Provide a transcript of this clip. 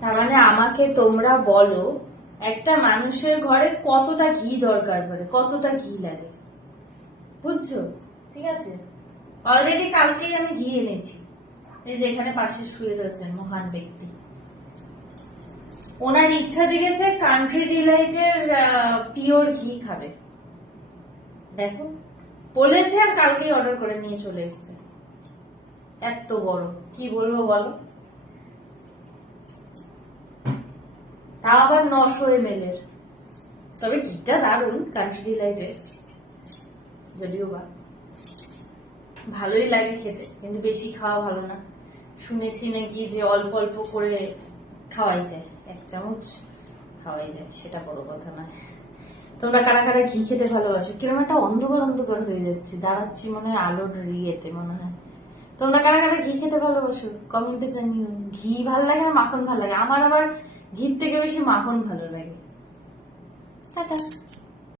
তার মানে আমাকে তোমরা বলো, একটা মানুষের ঘরে কতটা ঘি দরকার পড়ে, কতটা ঘি লাগে। বুঝছ? ঠিক আছে? অলরেডি কালকেই আমি ঘি এনেছি। এই যে এখানে পাশে শুয়ে রয়েছেন মহান ব্যক্তি। ওনার ইচ্ছা জেগেছে কান্ট্রি ডিলাইটের পিওর ঘি খাবে। দেখো, বলেছে আর কালকেই অর্ডার করে নিয়ে চলে এসেছে। এত বড়, কি বলব বলো? তা আবার নশো এম এর। তবে ঘিটা দারুণ কান্ট্রি ডিলাইটের যদিও বা ভালোই লাগে খেতে, কিন্তু বেশি খাওয়া ভালো না। শুনেছি নাকি যে অল্প অল্প করে খাওয়াই যায়, এক চামচ খাওয়াই যায়, সেটা বড় কথা নয় তোমরা কারা কারা ঘি খেতে ভালোবাসো? কীরকম একটা অন্ধকার অন্ধকার হয়ে যাচ্ছে, দাঁড়াচ্ছি মনে হয় আলোর ইয়েতে মনে হয়। তোমরা কারা কারা ঘি খেতে ভালোবাসো? কমেন্টে জানিও। ঘি ভালো লাগে মাখন ভালো লাগে? আমার আবার ঘির থেকে বেশি মাখন ভালো লাগে। টাটা।